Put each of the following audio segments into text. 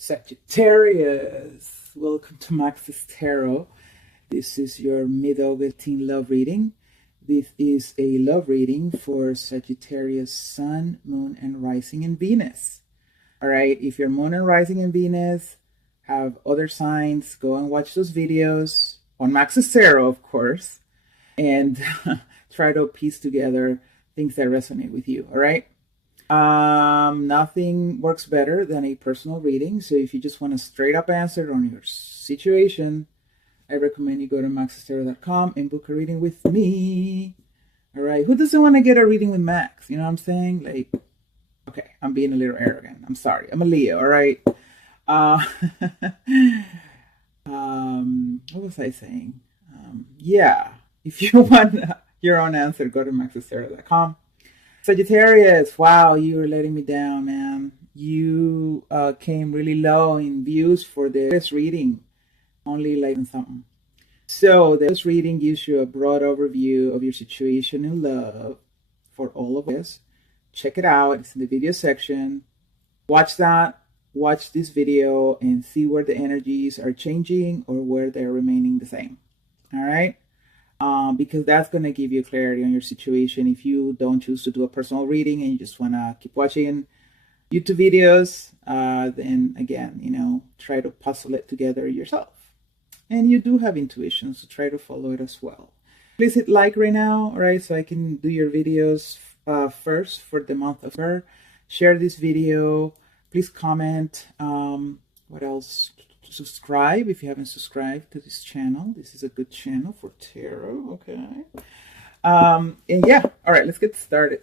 Sagittarius, welcome to Max's Tarot. This is your mid-August teen love reading. This is a love reading for Sagittarius Sun, Moon, and Rising in Venus. All right, if your Moon and Rising in Venus have other signs, go and watch those videos on Max's Tarot, of course, and try to piece together things that resonate with you, all right? Nothing works better than a personal reading. So if you just want a straight up answer on your situation, I recommend you go to maxestarot.com and book a reading with me. All right. Who doesn't want to get a reading with Max? You know what I'm saying? Like, okay, I'm being a little arrogant. I'm sorry. I'm a Leo. All right. What was I saying? Yeah. If you want your own answer, go to maxestarot.com. Sagittarius, wow, you were letting me down, man. You came really low in views for this reading, only like something. So this reading gives you a broad overview of your situation in love for all of us. Check it out. It's in the video section. Watch that. Watch this video and see where the energies are changing or where they're remaining the same. All right? Because that's going to give you clarity on your situation. If you don't choose to do a personal reading and you just want to keep watching YouTube videos, then again, you know, try to puzzle it together yourself. And you do have intuition, so try to follow it as well. Please hit like right now, all right, so I can do your videos first for the month of September. Share this video. Please comment. What else? Subscribe if you haven't subscribed to this channel. This is a good channel for tarot. Okay. And yeah, all right, let's get started.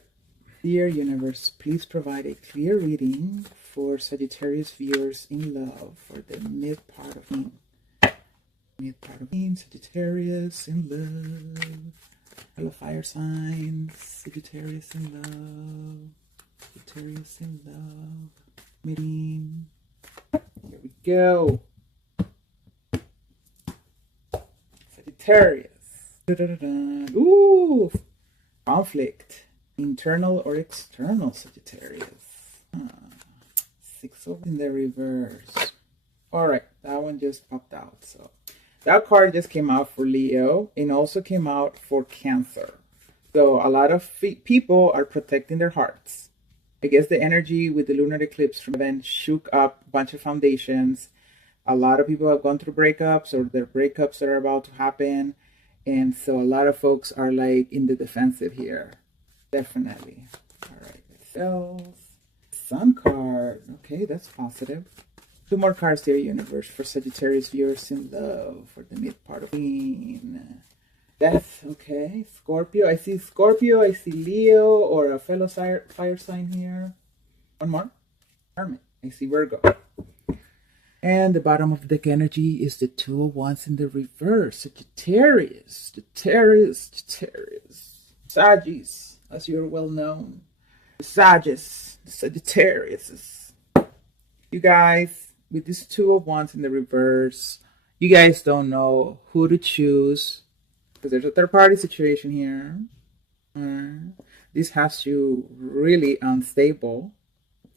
Dear universe, please provide a clear reading for Sagittarius viewers in love for the mid part of Sagittarius in love. Hello, fire signs. Sagittarius in love. Sagittarius in love. Meeting. Here we go. Sagittarius. Ooh, conflict, internal or external Sagittarius. 6 of in the reverse. All right, that one just popped out. So that card just came out for Leo and also came out for Cancer. So a lot of people are protecting their hearts. I guess the energy with the lunar eclipse from then shook up a bunch of foundations. A lot of people have gone through breakups or their breakups that are about to happen. And so a lot of folks are like in the defensive here. Definitely. All right. Cells. Sun card. Okay, that's positive. 2 more cards, dear universe, for Sagittarius viewers in love for the mid part of Queen. Death. Okay. Scorpio. I see Scorpio. I see Leo or a fellow fire sign here. One more. Hermit. I see Virgo. And the bottom of the deck energy is the 2 of Wands in the reverse. Sagittarius. Sagittarius, as you're well known. The Sagittarius. You guys, with this 2 of Wands in the reverse, you guys don't know who to choose because there's a third-party situation here. This has you really unstable.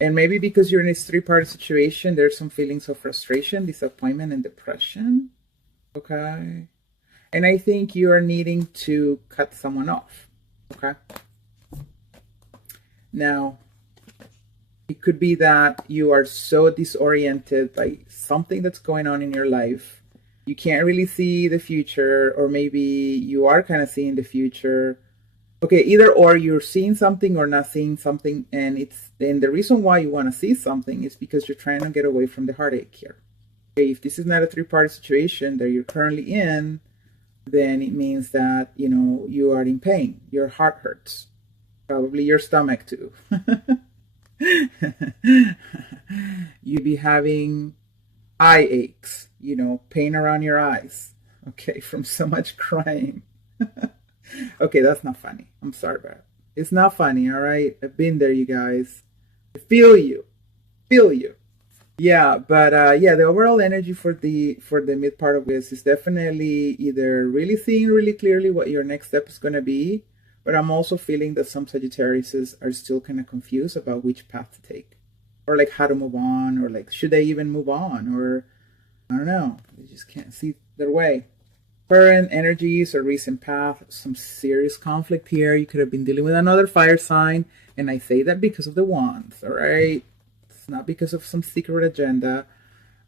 And maybe because you're in this 3-party situation, there's some feelings of frustration, disappointment, and depression. Okay. And I think you are needing to cut someone off. Okay. Now, it could be that you are so disoriented by something that's going on in your life. You can't really see the future, or maybe you are kind of seeing the future. Okay, either or you're seeing something or not seeing something, and the reason why you want to see something is because you're trying to get away from the heartache here. Okay, if this is not a 3-party situation that you're currently in, then it means that, you know, you are in pain. Your heart hurts. Probably your stomach too. You'd be having eye aches, you know, pain around your eyes. Okay, from so much crying. Okay, that's not funny. I'm sorry about it. It's not funny, all right? I've been there, you guys. I feel you. Yeah, but yeah, the overall energy for the mid part of this is definitely either really seeing really clearly what your next step is going to be, but I'm also feeling that some Sagittariuses are still kind of confused about which path to take. or like how to move on, or like should they even move on, or I don't know, they just can't see their way. Current energies or recent path, some serious conflict here. You could have been dealing with another fire sign, and I say that because of the wands, all right? It's not because of some secret agenda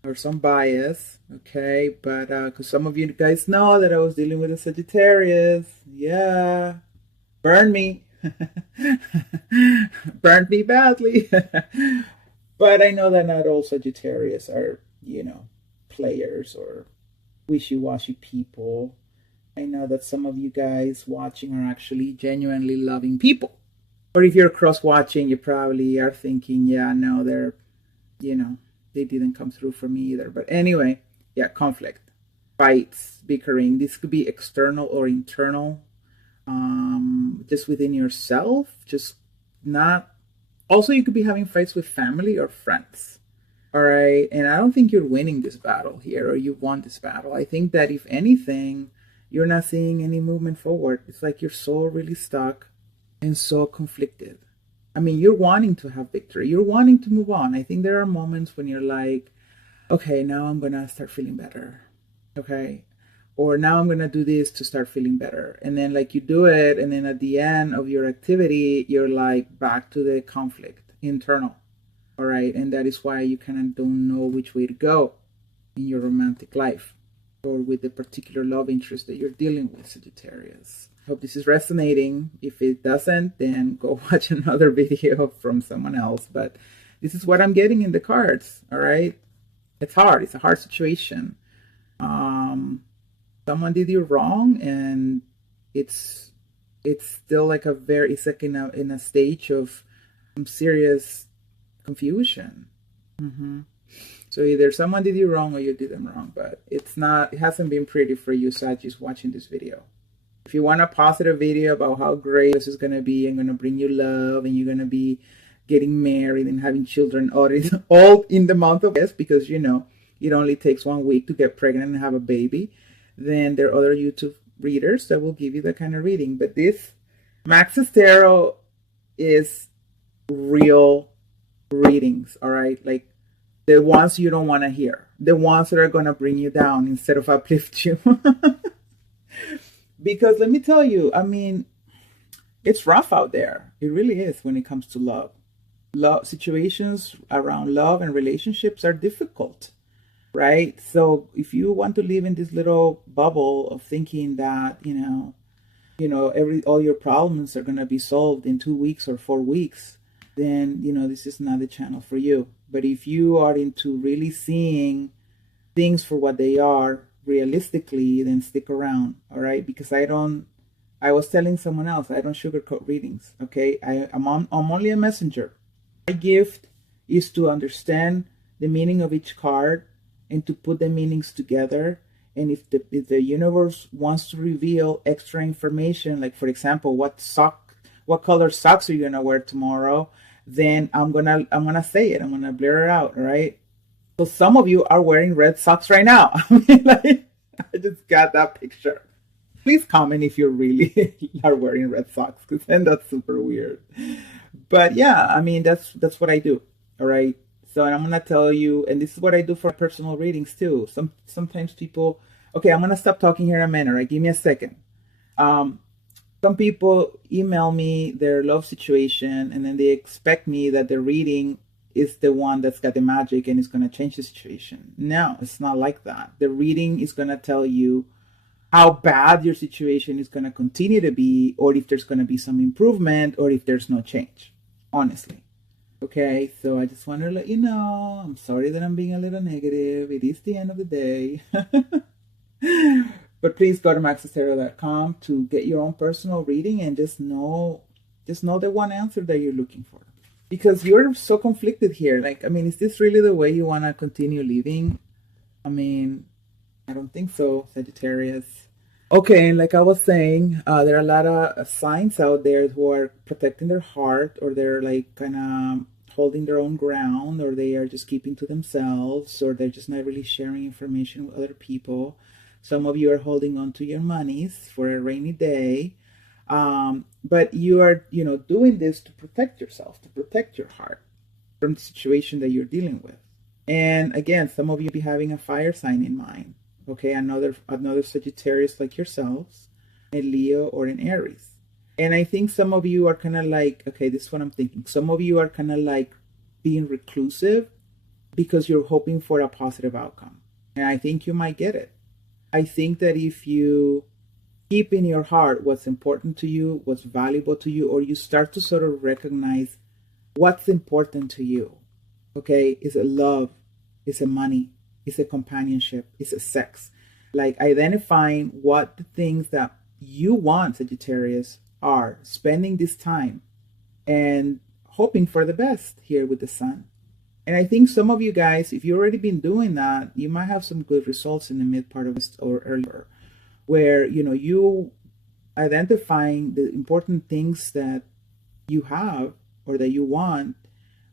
or some bias, okay? But because some of you guys know that I was dealing with a Sagittarius, yeah, burn me, burned me badly. But I know that not all Sagittarius are, players or wishy-washy people. I know that some of you guys watching are actually genuinely loving people. Or if you're cross-watching, you probably are thinking, yeah, no, they didn't come through for me either. But anyway, yeah, conflict, fights, bickering. This could be external or internal, just within yourself, just not. Also, you could be having fights with family or friends. All right. And I don't think you're winning this battle here, or you won this battle. I think that if anything, you're not seeing any movement forward. It's like you're so really stuck and so conflicted. I mean, you're wanting to have victory. You're wanting to move on. I think there are moments when you're like, okay, now I'm going to start feeling better. Okay. Or now I'm going to do this to start feeling better. And then like you do it. And then at the end of your activity, you're like back to the conflict, internal. All right. And that is why you kind of don't know which way to go in your romantic life or with the particular love interest that you're dealing with, Sagittarius. Hope this is resonating. If it doesn't, then go watch another video from someone else. But this is what I'm getting in the cards. All right. It's hard. It's a hard situation. Someone did you wrong, and it's still like it's like in a stage of some serious confusion. So either someone did you wrong or you did them wrong, but it hasn't been pretty for you, Sagittarius, watching this video. If you want a positive video about how great this is going to be, I'm going to bring you love, and you're going to be getting married and having children all in the month of August, because it only takes 1 week to get pregnant and have a baby, then there are other YouTube readers that will give you that kind of reading. But this Max's Tarot is real readings, all right? Like the ones you don't want to hear, the ones that are going to bring you down instead of uplift you. Because let me tell you, I mean, it's rough out there. It really is when it comes to love. Love situations around love and relationships are difficult, right? So if you want to live in this little bubble of thinking that, all your problems are going to be solved in 2 weeks or 4 weeks, then, this is not the channel for you. But if you are into really seeing things for what they are realistically, then stick around, all right? Because I was telling someone else, I don't sugarcoat readings, okay? I'm only a messenger. My gift is to understand the meaning of each card and to put the meanings together. And if the universe wants to reveal extra information, like for example, what color socks are you gonna wear tomorrow, then I'm gonna say it. I'm gonna blur it out, right? So some of you are wearing red socks right now. I mean, like, I just got that picture. Please comment if you really are wearing red socks, because then that's super weird. But yeah, I mean, that's what I do. All right. So I'm gonna tell you, and this is what I do for personal readings too. Sometimes people, okay, I'm gonna stop talking here in a minute. Right, give me a second. Some people email me their love situation, and then they expect me that the reading is the one that's got the magic and is going to change the situation. No, it's not like that. The reading is going to tell you how bad your situation is going to continue to be, or if there's going to be some improvement, or if there's no change, honestly. Okay, so I just want to let you know, I'm sorry that I'm being a little negative. It is the end of the day. But please go to maxestarot.com to get your own personal reading and just know the one answer that you're looking for. Because you're so conflicted here. Like, I mean, is this really the way you want to continue living? I mean, I don't think so, Sagittarius. Okay, and like I was saying, there are a lot of signs out there who are protecting their heart, or they're like kind of holding their own ground, or they are just keeping to themselves, or they're just not really sharing information with other people. Some of you are holding on to your monies for a rainy day. But you are, doing this to protect yourself, to protect your heart. from the situation that you're dealing with. And again, some of you be having a fire sign in mind. Okay, another Sagittarius like yourselves, a Leo or an Aries. And I think some of you are kind of like, okay, this is what I'm thinking. Some of you are kind of like being reclusive because you're hoping for a positive outcome. And I think you might get it. I think that if you keep in your heart what's important to you, what's valuable to you, or you start to sort of recognize what's important to you. Okay, is it love? Is it money? Is it companionship? Is it sex? Like identifying what the things that you want, Sagittarius, are, spending this time and hoping for the best here with the sun. And I think some of you guys, if you've already been doing that, you might have some good results in the mid part of this or earlier, where you identifying the important things that you have or that you want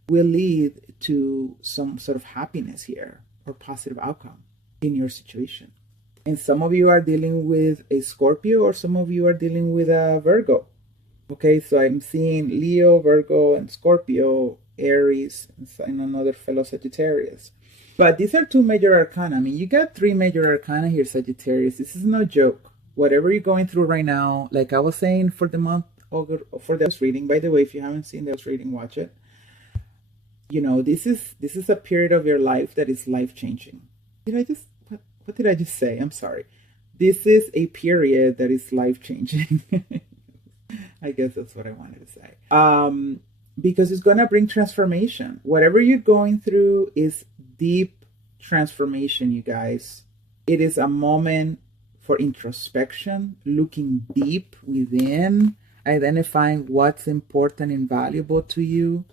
will lead to some sort of happiness here or positive outcome in your situation. And some of you are dealing with a Scorpio, or some of you are dealing with a Virgo. Okay, so I'm seeing Leo, Virgo, and Scorpio, Aries, and another fellow Sagittarius. But these are two major arcana. I mean, you got three major arcana here, Sagittarius. This is no joke. Whatever you're going through right now, like I was saying for the month, for this reading, by the way, if you haven't seen this reading, watch it. This is a period of your life that is life-changing. What did I just say? I'm sorry. This is a period that is life-changing. I guess that's what I wanted to say. Because it's going to bring transformation. Whatever you're going through is deep transformation, you guys. It is a moment for introspection, looking deep within, identifying what's important and valuable to you.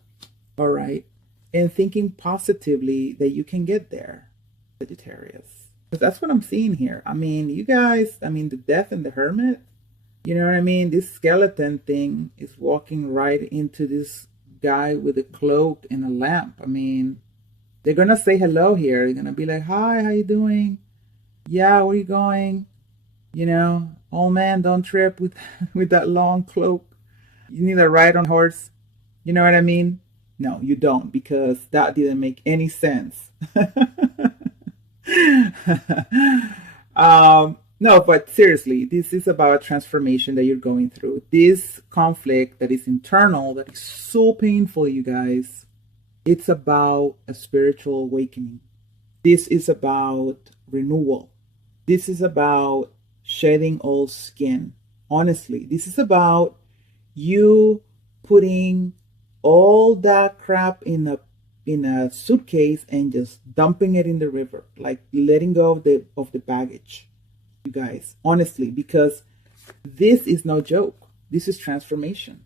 All right. And thinking positively that you can get there, Sagittarius. Because that's what I'm seeing here. I mean, you guys, the Death and the Hermit, you know what I mean? This skeleton thing is walking right into this guy with a cloak and a lamp. I mean, they're going to say hello here. They're going to be like, hi, how you doing? Yeah, where you going? Oh man, don't trip with that long cloak. You need a ride on a horse. You know what I mean? No, you don't, because that didn't make any sense. No, but seriously, this is about a transformation that you're going through. This conflict that is internal, that is so painful, you guys, it's about a spiritual awakening. This is about renewal. This is about shedding old skin. Honestly, this is about you putting all that crap in a suitcase and just dumping it in the river, like letting go of the baggage, you guys. Honestly, because this is no joke. This is transformation.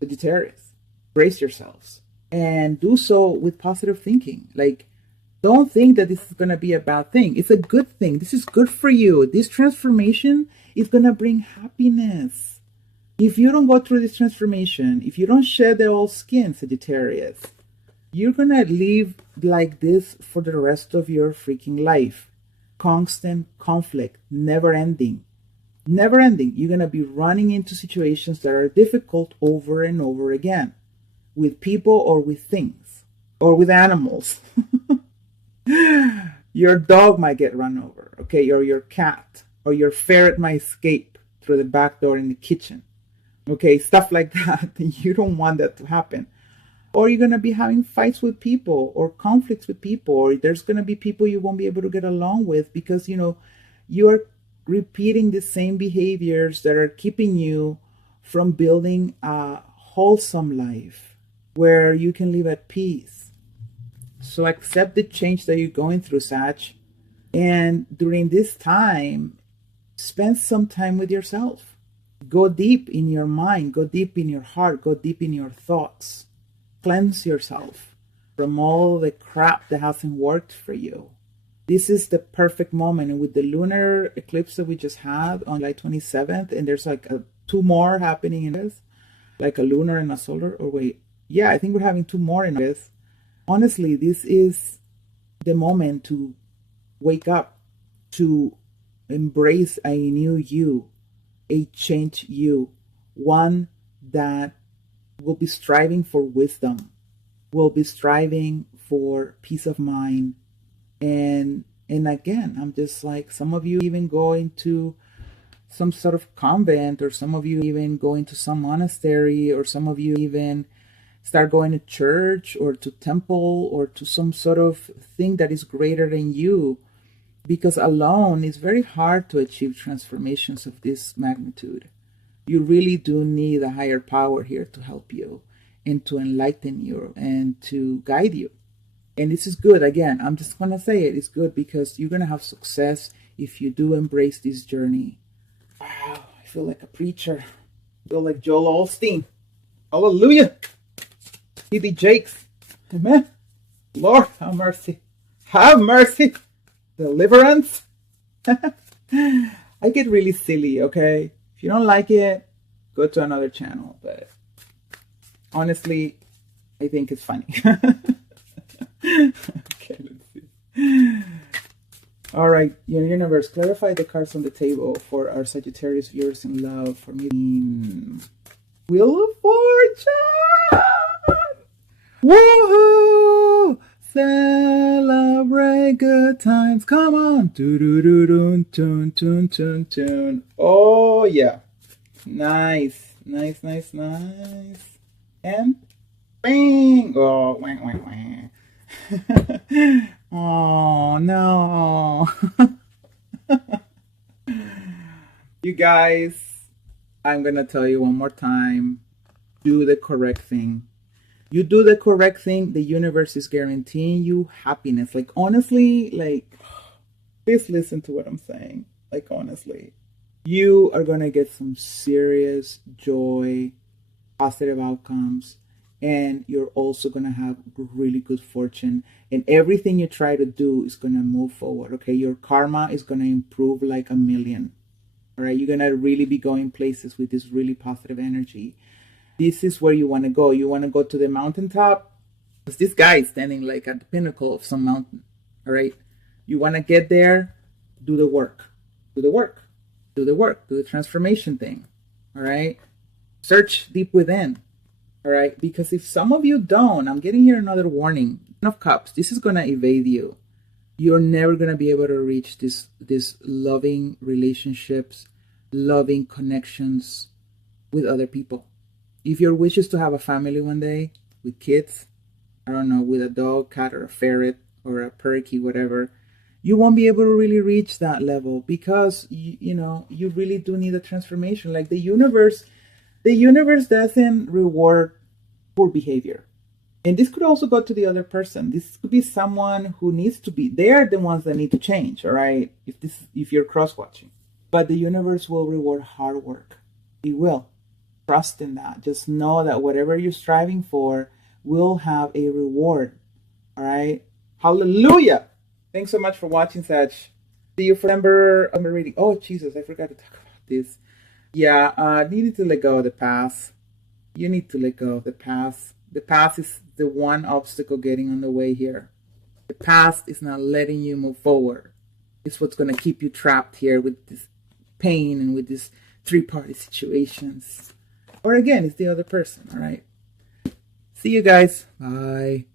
Sagittarius, brace yourselves and do so with positive thinking. Like, don't think that this is going to be a bad thing. It's a good thing. This is good for you. This transformation is going to bring happiness. If you don't go through this transformation, if you don't shed the old skin, Sagittarius, you're going to live like this for the rest of your freaking life. Constant conflict, never ending. Never ending. You're going to be running into situations that are difficult over and over again, with people or with things, or with animals. Your dog might get run over, okay, or your cat, or your ferret might escape through the back door in the kitchen. Okay, stuff like that. You don't want that to happen. Or you're going to be having fights with people or conflicts with people, or there's going to be people you won't be able to get along with because, you are repeating the same behaviors that are keeping you from building a wholesome life where you can live at peace. So accept the change that you're going through, Sag. And during this time, spend some time with yourself. Go deep in your mind, go deep in your heart, go deep in your thoughts. Cleanse yourself from all the crap that hasn't worked for you. This is the perfect moment. And with the lunar eclipse that we just had on July 27th, and there's like two more happening in this, like a lunar and a solar, or wait, yeah, I think we're having two more in this. Honestly, this is the moment to wake up, to embrace a new you, a changed you, one that will be striving for wisdom, will be striving for peace of mind. And again, I'm just like, some of you even go into some sort of convent, or some of you even go into some monastery, or some of you even start going to church or to temple or to some sort of thing that is greater than you, because alone it's very hard to achieve transformations of this magnitude. You really do need a higher power here to help you and to enlighten you and to guide you. And this is good. Again, I'm just going to say it. It's good because you're going to have success if you do embrace this journey. Wow, I feel like a preacher. I feel like Joel Osteen. Hallelujah. T.D. Jakes. Amen. Lord, have mercy. Have mercy. Deliverance. I get really silly, okay? If you don't like it, go to another channel. But honestly, I think it's funny. Okay, let's see. All right, your universe, clarify the cards on the table for our Sagittarius viewers in love. For me, Wheel of Fortune. Woohoo! Celebrate good times. Come on. Do-do-do-dun, tune, tune, tune, tune. Oh, yeah. Nice. Nice, nice, nice. And bing. Oh, wah, wah, wah. Oh, no. You guys, I'm going to tell you one more time. Do the correct thing. You do the correct thing, the universe is guaranteeing you happiness. Like, honestly, like, please listen to what I'm saying. Like, honestly, you are going to get some serious joy, positive outcomes, and you're also going to have really good fortune. And everything you try to do is going to move forward, okay? Your karma is going to improve like a million, all right? You're going to really be going places with this really positive energy. This is where you want to go. You want to go to the mountaintop. Because this guy is standing like at the pinnacle of some mountain. All right. You want to get there. Do the work. Do the work. Do the work. Do the transformation thing. All right. Search deep within. All right. Because if some of you don't, I'm getting here another warning. Ten of Cups. This is going to evade you. You're never going to be able to reach this loving relationships, loving connections with other people. If your wish is to have a family one day with kids, I don't know, with a dog, cat, or a ferret, or a parakeet, whatever, you won't be able to really reach that level because, you really do need a transformation. Like the universe doesn't reward poor behavior. And this could also go to the other person. This could be someone who needs to be, they're the ones that need to change, all right? If you're cross-watching. But the universe will reward hard work. It will. Trust in that. Just know that whatever you're striving for will have a reward. All right. Hallelujah. Thanks so much for watching, Sag. See you for December reading. Oh, Jesus, I forgot to talk about this. Yeah, you need to let go of the past. You need to let go of the past. The past is the one obstacle getting on the way here. The past is not letting you move forward. It's what's going to keep you trapped here with this pain and with these three-party situations. Or again, it's the other person, all right? See you guys. Bye.